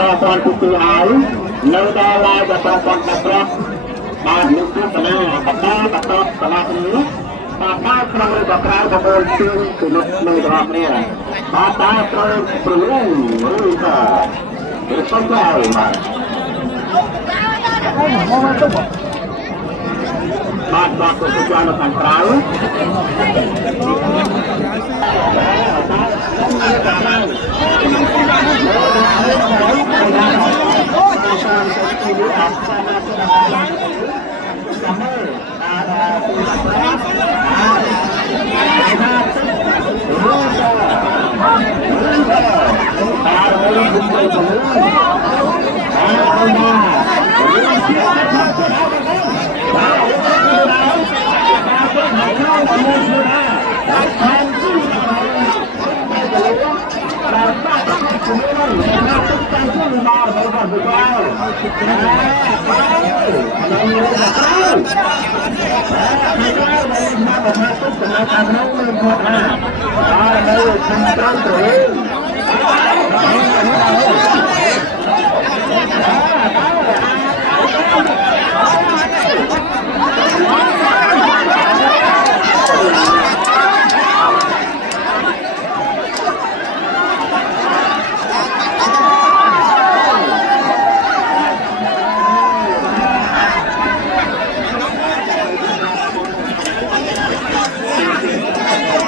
ก็ตอนที่หายនៅដល់ឡាយដល់ប្រព័ន្ធដាក់ប្រត់បានលោកទស្សនាបតាបតតឡានេះបាទតាមក្នុងឬក៏ក្រៅក៏បានជឿពីលោកនៅរបស់នេះបាទតាមត្រូវព្រលឹងឬក៏វាសុំទៅបាទបាទទៅចូលនៅខាងក្រៅ